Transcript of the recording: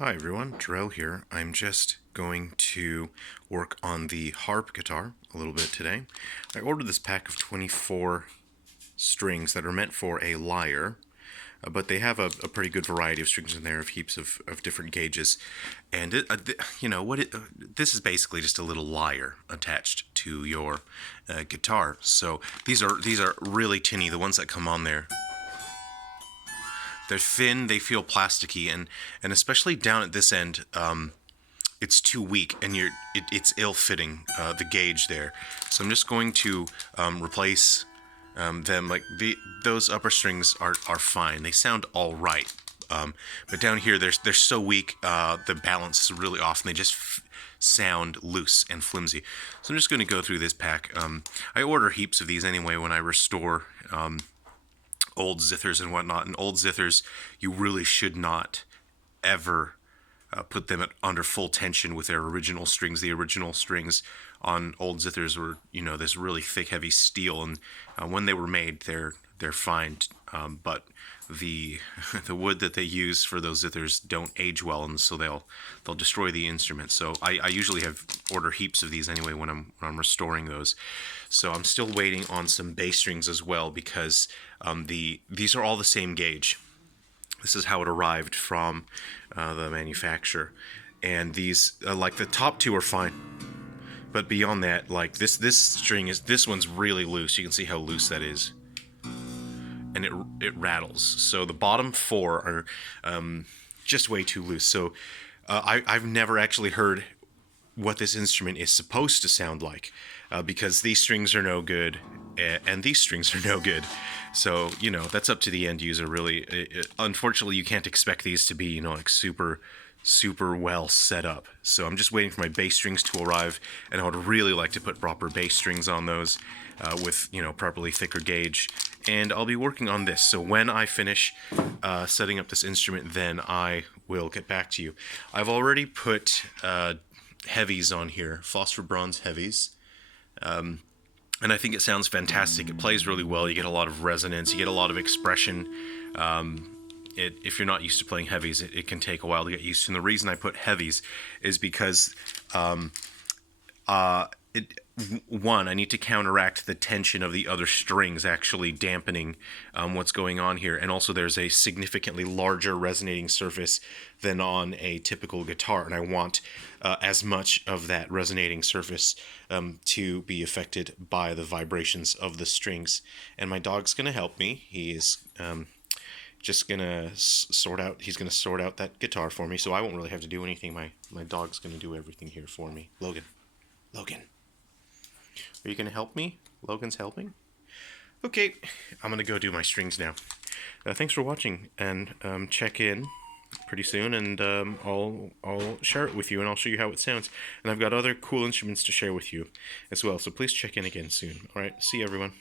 Hi everyone, Jerrel here. I'm just going to work on the harp guitar a little bit today. I ordered this pack of 24 strings that are meant for a lyre, but they have a pretty good variety of strings in there, of heaps of different gauges. And this is basically just a little lyre attached to your guitar. So these are really tinny. The ones that come on there, they're thin, they feel plasticky, and especially down at this end, it's too weak, and it's ill-fitting, the gauge there. So I'm just going to replace them. Like those upper strings are fine. They sound all right, but down here they're so weak. The balance is really off, and they just sound loose and flimsy. So I'm just going to go through this pack. I order heaps of these anyway when I restore old zithers and whatnot. And old zithers, you really should not ever put them under full tension with their original strings. The original strings on old zithers were, this really thick, heavy steel, and when they were made, they're fine. But the the wood that they use for those zithers don't age well, and so they'll destroy the instrument. So I usually order heaps of these anyway when I'm restoring those. So I'm still waiting on some bass strings as well, because these are all the same gauge. This is how it arrived from the manufacturer, and these like the top two are fine, but beyond that, like this one's really loose. You can see how loose that is, and it rattles. So the bottom four are just way too loose. So I've never actually heard what this instrument is supposed to sound like, because these strings are no good, and these strings are no good. So that's up to the end user, really. Unfortunately, you can't expect these to be like super well set up. So I'm just waiting for my bass strings to arrive, and I would really like to put proper bass strings on those with properly thicker gauge. And I'll be working on this. So when I finish setting up this instrument, then I will get back to you. I've already put heavies on here, phosphor bronze heavies. And I think it sounds fantastic. It plays really well. You get a lot of resonance. You get a lot of expression. If you're not used to playing heavies, it can take a while to get used to. And the reason I put heavies is because one, I need to counteract the tension of the other strings actually dampening what's going on here. And also there's a significantly larger resonating surface than on a typical guitar. And I want as much of that resonating surface to be affected by the vibrations of the strings. And my dog's going to help me. He is just going to sort out that guitar for me. So I won't really have to do anything. My dog's going to do everything here for me. Logan. Are you going to help me? Logan's helping? Okay, I'm going to go do my strings now. Thanks for watching, and check in pretty soon, and I'll share it with you, and I'll show you how it sounds. And I've got other cool instruments to share with you as well, so please check in again soon. Alright, see you everyone.